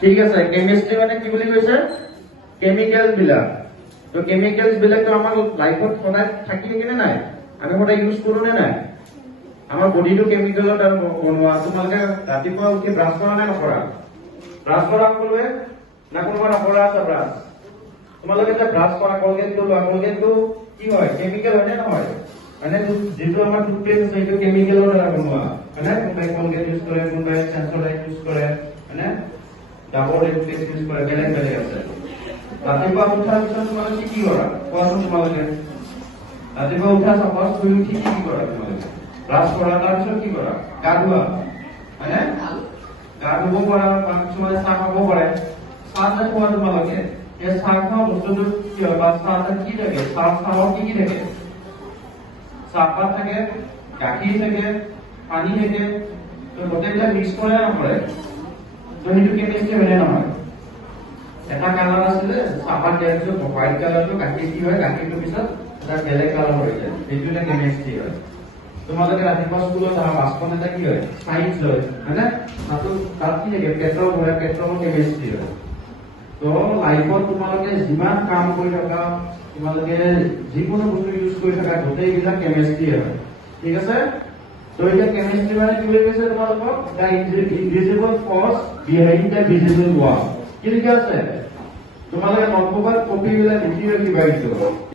ঠিক আছে, কেমিষ্ট্ৰি মানে কি বুলি কৈছে? কেমিকেল বিলাক। তো কেমিকেলছ বিলাকটো আমাৰ লাইফত সদায় থাকি কিনে নাই, আমি সদায় ইউজ কৰো নে নাই? আমাৰ বডিটো কেমিকেলত বনোৱা। তোমালোকে ৰাতিপুৱা উঠি ব্ৰাছ কৰা নে নকৰা? ব্ৰাছ কৰা সকলোৱে না কোনোবা নকৰা আছে ব্ৰাছ? তোমালোকে যে ব্ৰাছ কৰা, কলগেটটো লোৱা, কলগেটটো কি হয়? কেমিকেল হয় নে নহয়? মানে যিটো আমাৰ টুথপেষ্ট আছে সেইটো কেমিকেলৰ দ্বাৰা বনোৱা, হয়নে? কোনোবাই কলগেট ইউজ কৰে, কোনোবাই চেন্সোডাইন ইউজ কৰে, হয়নে? ডাবৰ টুথপেষ্ট ইউজ কৰে, বেলেগ বেলেগ আছে। ৰাতিপুৱা উঠাৰ পিছত তোমালোকে কি কৰা কোৱাচোন? তোমালোকে ৰাতিপুৱা উঠা, চাপজ শুই উঠি কি কৰা? তোমালোকে ব্ৰাছ কৰা, তাৰপিছত কি কৰা? গা ধোৱা, হয়নে? গা ধুব পৰা, কিছুমানে চাহ খাব পাৰে। চাহ যে খোৱা তোমালোকে, এই চাহ খোৱা বস্তুটো কি হয়? বা চাহ কি থাকে? চাহত কি কি থাকে? চাহপাত থাকে, গাখীৰ থাকে, পানী থাকে, গোটেইবিলাক মিক্স কৰে নকৰে? তো সেইটো কেমিষ্ট্ৰি হয়নে নহয়? এটা কালাৰ আছিলে, চাহপাত দিয়াৰ পিছত হোৱাইট কালাৰটো গাখীৰ কি হয়? গাখীৰটোৰ পিছত এটা বেলেগ কালাৰ হৈ যায়, সেইটো এটা কেমিষ্ট্ৰি হয়। তোমালোকে ৰাতিপুৱা স্কুলত আহা, বাছখন এটা কি হয়? চাইন্স হয়, হয়নে? তাত কি থাকে? পেট্ৰল হয়, পেট্ৰলৰ কেমিষ্ট্ৰি হয়। তো লাইফত তোমালোকে যিমান কাম কৰি থকা, তোমালোকে যিকোনো বস্তু ইউজ কৰি থকা, গোটেইবিলাক কেমিষ্ট্ৰি হয়। ঠিক আছে? তো এতিয়া কেমিষ্ট্ৰি মানে কি বুলি কৈছে তোমালোকক? The invisible force behind the visible wall. কি লিখা আছে? তোমালোকে নোটবুকত কপি বিলাক লিখি ৰাখিবা।